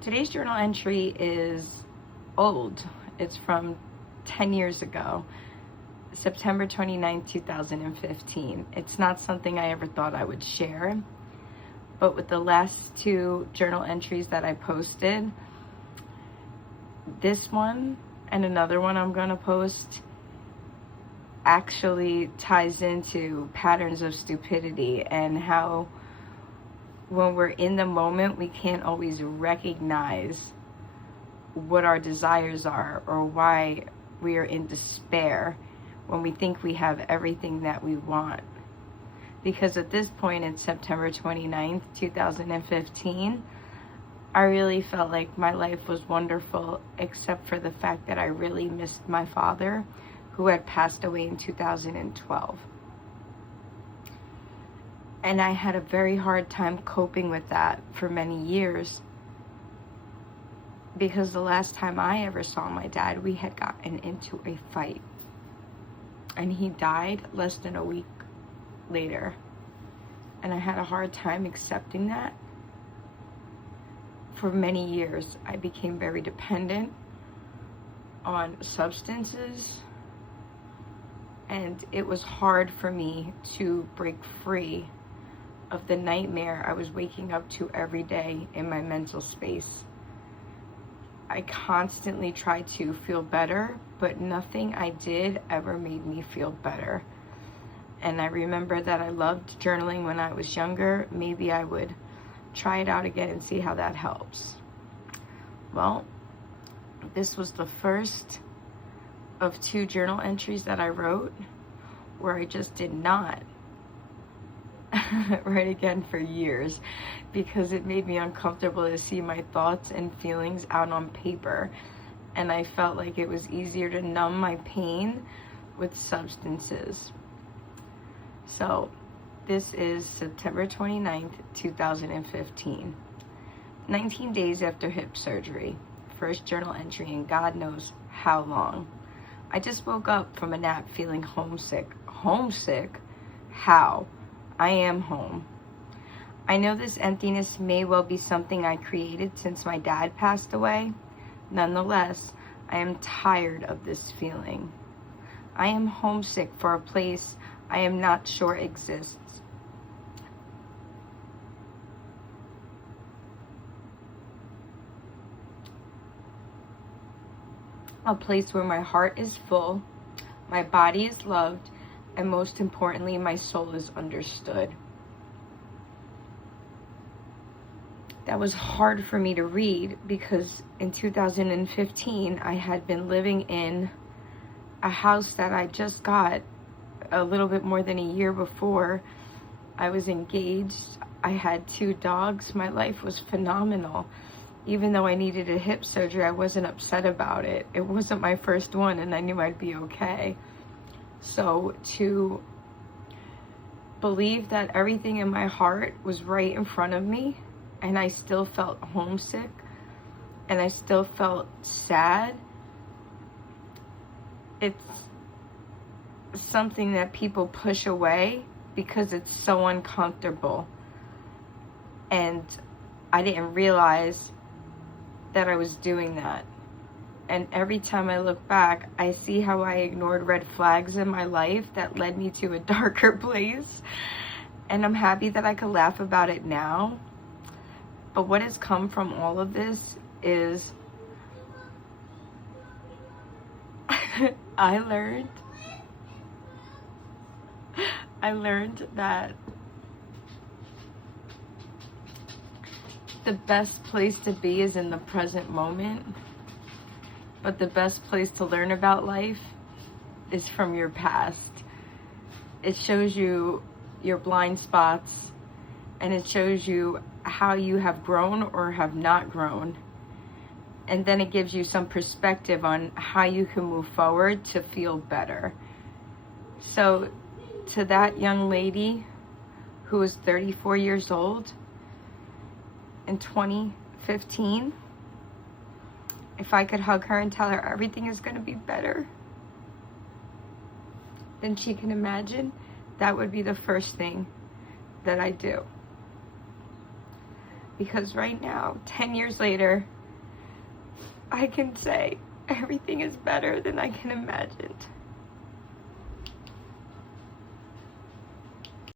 Today's journal entry is old. It's from 10 years ago, September 29th, 2015. It's not something I ever thought I would share, but with the last two journal entries that I posted, this one and another one I'm gonna post actually ties into patterns of stupidity and how when we're in the moment, we can't always recognize what our desires are or why we are in despair when we think we have everything that we want. Because at this point in September 29th, 2015, I really felt like my life was wonderful, except for the fact that I really missed my father, who had passed away in 2012. And I had a very hard time coping with that for many years, because the last time I ever saw my dad, we had gotten into a fight. And he died less than a week later. And I had a hard time accepting that. For many years, I became very dependent on substances. And it was hard for me to break free of the nightmare I was waking up to every day in my mental space. I constantly tried to feel better, but nothing I did ever made me feel better. And I remember that I loved journaling when I was younger. Maybe I would try it out again and see how that helps. Well, this was the first of two journal entries that I wrote where I just did not write again for years, because it made me uncomfortable to see my thoughts and feelings out on paper, and I felt like it was easier to numb my pain with substances. So this is September 29th, 2015. 19 days after hip surgery. First journal entry in God knows how long. I just woke up from a nap feeling homesick. Homesick? How? I am home. I know this emptiness may well be something I created since my dad passed away. Nonetheless, I am tired of this feeling. I am homesick for a place I am not sure exists. A place where my heart is full, my body is loved, and most importantly, my soul is understood. That was hard for me to read because in 2015, I had been living in a house that I just got a little bit more than a year before. I was engaged. I had 2 dogs. My life was phenomenal. Even though I needed a hip surgery, I wasn't upset about it. It wasn't my first one, and I knew I'd be okay. So to believe that everything in my heart was right in front of me, and I still felt homesick, and I still felt sad, it's something that people push away because it's so uncomfortable. And I didn't realize that I was doing that. And every time I look back, I see how I ignored red flags in my life that led me to a darker place. And I'm happy that I could laugh about it now. But what has come from all of this is I learned that the best place to be is in the present moment. But the best place to learn about life is from your past. It shows you your blind spots, and it shows you how you have grown or have not grown. And then it gives you some perspective on how you can move forward to feel better. So to that young lady who was 34 years old in 2015, if I could hug her and tell her everything is going to be better than she can imagine, that would be the first thing that I do. Because right now, 10 years later, I can say everything is better than I can imagine.